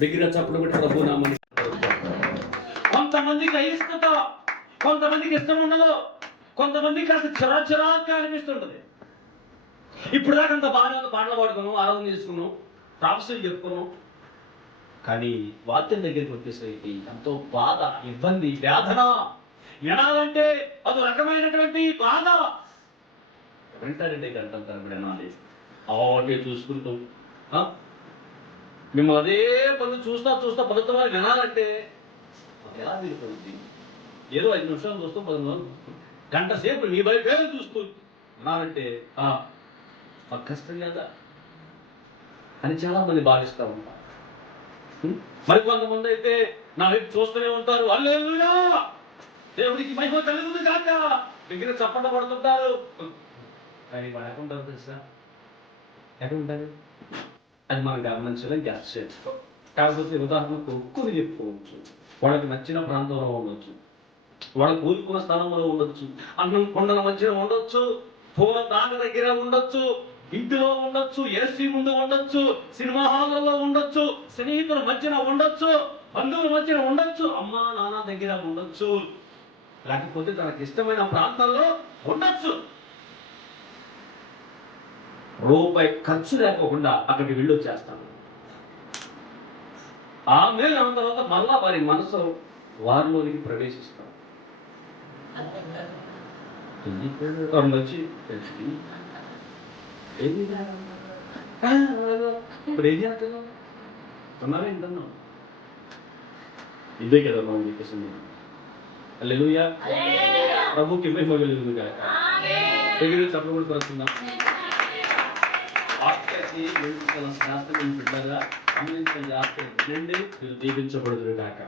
దగ్గర చప్పుడు పెట్టి ప్రభు నామని కొంతమందికి అయిష్టత కొంతమందికి ఇష్టం ఉండదు. కొంతమందికి అసలు చిరా చిరాగ్గా అనిపిస్తుంటది. ఇప్పుడు దాకా అంత బాగానే ఉంది పాటలు పాడుకున్నాం ఆరాధన చేసుకున్నాం ప్రాఫెసర్ చెప్పుకున్నాం. కానీ వాక్యం దగ్గరికి వచ్చేసరికి ఎంతో బాధ ఇబ్బంది వేదన. వినాలంటే అది రకమైనటువంటి బాధ. వింటారంటే గంటంటారు వినాలి. అవటే చూసుకుంటూ. మిమ్మల్ని అదే పని చూస్తా చూస్తా పలుకుతామని వినాలంటే ఎలా ఏదో ఐదు నిమిషాలు చూస్తూ పది గంట సేపు నీ బయట పేరు చూస్తూ వినాలంటే ఆ, మాకు కష్టం కదా. అని చాలా మంది భావిస్తూ ఉంటారు. మరి కొంతమంది అయితే నా వైపు చూస్తూనే ఉంటారు. అల్లెలుయా! దేవుడికి మహిమ కలుగుతుంది కాక దగ్గర చప్పట పడుతుంటారు కానీ వాళ్ళు ఎక్కడ ఉంటారు తెలుసా? ఎక్కడ ఉంటారు? అది మనం గమనించడం గ్యాస్ చేసుకో కాకపోతే ఉదాహరణకు కొన్ని చెప్పుకోవచ్చు వాళ్ళకి నచ్చిన ప్రాంతంలో ఉండొచ్చు. వాళ్ళకి కోరుకున్న స్థలంలో ఉండొచ్చు. అన్నం కొండల మధ్య ఉండొచ్చు. పూల దాక దగ్గర ఉండొచ్చు. ఇంటిలో ఉండొచ్చు. ఏసీ ముందు ఉండొచ్చు. సినిమా హాల్లో ఉండొచ్చు. స్నేహితుల మధ్యన ఉండొచ్చు. బంధువుల మధ్యన ఉండొచ్చు. అమ్మా నాన్న దగ్గర ఉండొచ్చు. లేకపోతే తనకి ఇష్టమైన ప్రాంతంలో ఉండొచ్చు. రూపాయి ఖర్చు లేకోకుండా అక్కడికి వెళ్ళొచ్చేస్తాను. ఆమె అన్న తర్వాత మళ్ళా వారి మనసు వారిలోనికి ప్రవేశిస్తాం వచ్చి ఇది? ఆ, ఇప్పుడు ఏం చేస్తున్నావు ఉన్నావా ఏంటన్నావు ఇదే కదా మనం చెప్పేసింది. అల్లెలుయా ప్రభుకి మహిమ కలుగుతుంది కాక దగ్గర చెప్పకూడదు వాక్యాన్ని ఆస్తి శాస్త్రం బిడ్డగా గమనించిన జాగ్రత్త వినండి మీరు దీపించబడదు కాక